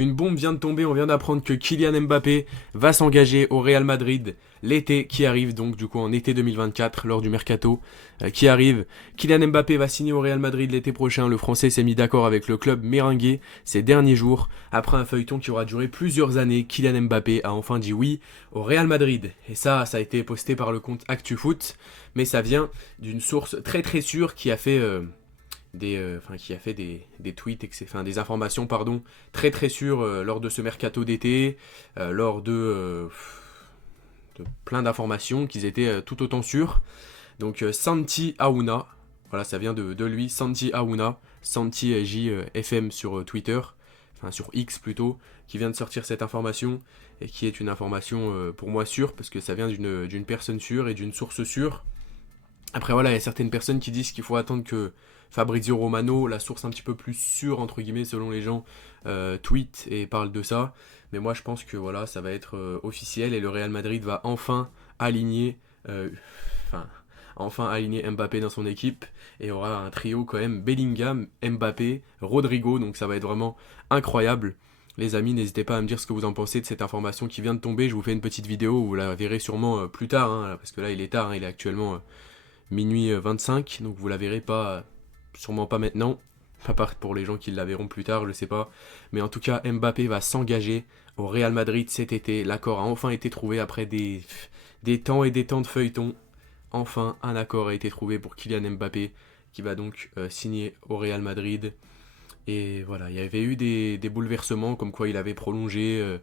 Une bombe vient de tomber, on vient d'apprendre que Kylian Mbappé va s'engager au Real Madrid l'été qui arrive, donc du coup en été 2024, lors du mercato qui arrive. Kylian Mbappé va signer au Real Madrid l'été prochain, le Français s'est mis d'accord avec le club merengue ces derniers jours. Après un feuilleton qui aura duré plusieurs années, Kylian Mbappé a enfin dit oui au Real Madrid. Et ça a été posté par le compte ActuFoot, mais ça vient d'une source très très sûre qui a fait... des tweets, des informations pardon, très très sûres lors de ce mercato d'été, lors de plein d'informations qui étaient tout autant sûres. Donc Santi Aouna, voilà ça vient de lui, Santi Aouna, Santi JFM sur Twitter, enfin sur X plutôt, qui vient de sortir cette information et qui est une information pour moi sûre parce que ça vient d'une personne sûre et d'une source sûre. Après voilà, il y a certaines personnes qui disent qu'il faut attendre que Fabrizio Romano, la source un petit peu plus sûre entre guillemets selon les gens, tweet et parle de ça. Mais moi je pense que voilà, ça va être officiel et le Real Madrid va aligner, euh, enfin, enfin aligner Mbappé dans son équipe et aura un trio quand même Bellingham, Mbappé, Rodrigo. Donc ça va être vraiment incroyable. Les amis, n'hésitez pas à me dire ce que vous en pensez de cette information qui vient de tomber. Je vous fais une petite vidéo, vous la verrez sûrement plus tard, hein, parce que là il est tard, hein, il est actuellement minuit 25, donc vous la verrez pas, sûrement pas maintenant, à part pour les gens qui la verront plus tard, je sais pas. Mais en tout cas, Mbappé va s'engager au Real Madrid cet été. L'accord a enfin été trouvé après des temps et des temps de feuilleton. Enfin, un accord a été trouvé pour Kylian Mbappé, qui va donc signer au Real Madrid. Et voilà, il y avait eu des bouleversements, comme quoi il avait prolongé.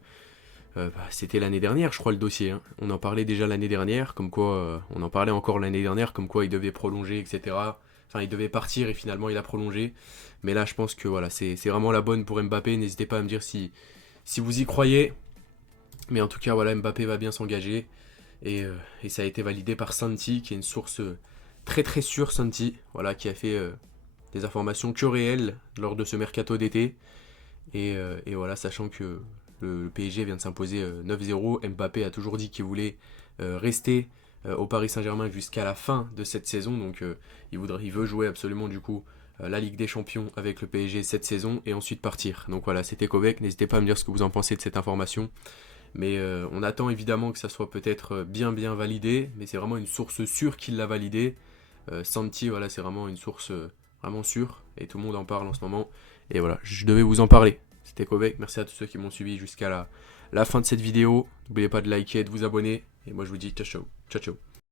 C'était l'année dernière, je crois, le dossier, hein. On en parlait déjà l'année dernière, comme quoi, on en parlait encore l'année dernière, comme quoi il devait prolonger, etc. Enfin, il devait partir et finalement il a prolongé. Mais là, je pense que voilà, c'est vraiment la bonne pour Mbappé. N'hésitez pas à me dire si vous y croyez. Mais en tout cas, voilà, Mbappé va bien s'engager. Et ça a été validé par Santi, qui est une source très très sûre, Santi, voilà, qui a fait des informations que réelles lors de ce mercato d'été. Et voilà, sachant que le PSG vient de s'imposer 9-0, Mbappé a toujours dit qu'il voulait rester au Paris Saint-Germain jusqu'à la fin de cette saison. Donc il veut jouer absolument du coup la Ligue des Champions avec le PSG cette saison et ensuite partir. Donc voilà, c'était Kovac. N'hésitez pas à me dire ce que vous en pensez de cette information. Mais on attend évidemment que ça soit peut-être bien validé. Mais c'est vraiment une source sûre qui l'a validé. Santi, voilà, c'est vraiment une source vraiment sûre. Et tout le monde en parle en ce moment. Et voilà, je devais vous en parler. C'était Kovac, merci à tous ceux qui m'ont suivi jusqu'à la fin de cette vidéo. N'oubliez pas de liker et de vous abonner. Et moi je vous dis ciao ciao. Ciao ciao.